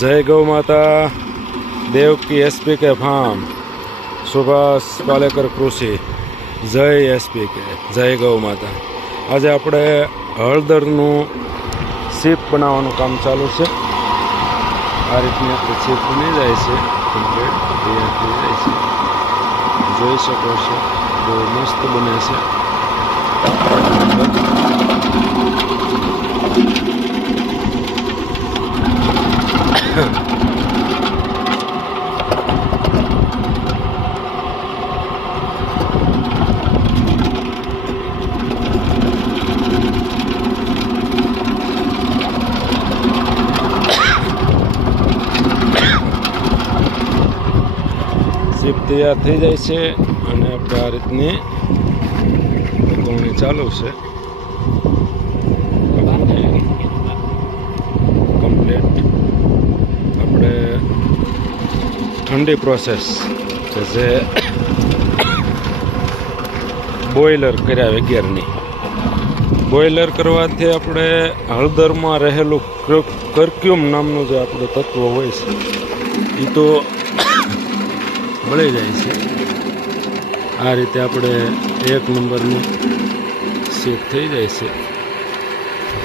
जय गौ माता। देवकी एसपीके फार्म, सुभाष पालेकर कृषि, जय एसपीके, जय गौ माता। आज આપણે હળદરનું સીપ બનાવવાનું કામ ચાલુ છે। આ રીતની આપણી સીપ બની જાય છે, કમ્પ્લીટ તૈયાર થઈ જાય છે। જોઈ શકો છો, બહુ મસ્ત બને છે। સીપ તૈયાર થઈ જાય છે અને આપણે આ રીતની પકવણી ચાલુ છે। કમ્પ્લીટ આપણે ઠંડી પ્રોસેસ કે જે બોઇલર કર્યા વગેરેની। બોઇલર કરવાથી આપણે હળદરમાં રહેલું કર્ક્યુમ નામનું જે આપણું તત્વ હોય છે એ તો મળી જાય છે। આ રીતે આપણે એક નંબરનું સીપ થઈ જાય છે,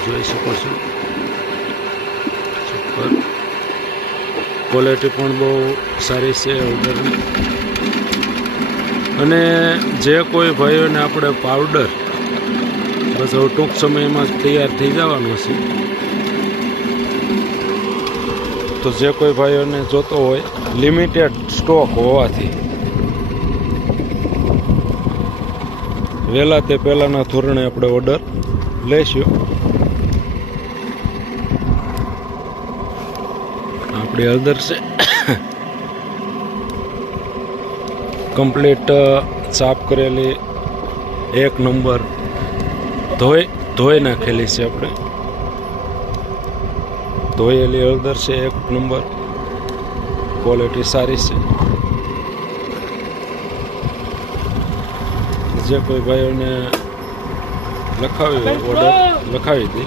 જોઈ શકો છો। સુપર ક્વોલિટી પણ બહુ સારી છે હળદરની। અને જે કોઈ ભાઈઓને આપણે પાવડર બસ હવે ટૂંક સમયમાં તૈયાર થઈ જવાનો છે, તો જે કોઈ ભાઈઓને જોતો હોય, લિમિટેડ સ્ટોક હોવાથી વહેલા તે પહેલાંના ધોરણે આપણે ઓર્ડર લઈશું। આપણી હળદર છે કમ્પ્લીટ સાફ કરેલી, એક નંબર ધોઈ નાખેલી છે। આપણે ધોયેલી હળદર છે, એક નંબર ક્વોલિટી સારી છે। જે કોઈ ભાઈઓને લખાવી હોય ઓર્ડર લખાવી દે।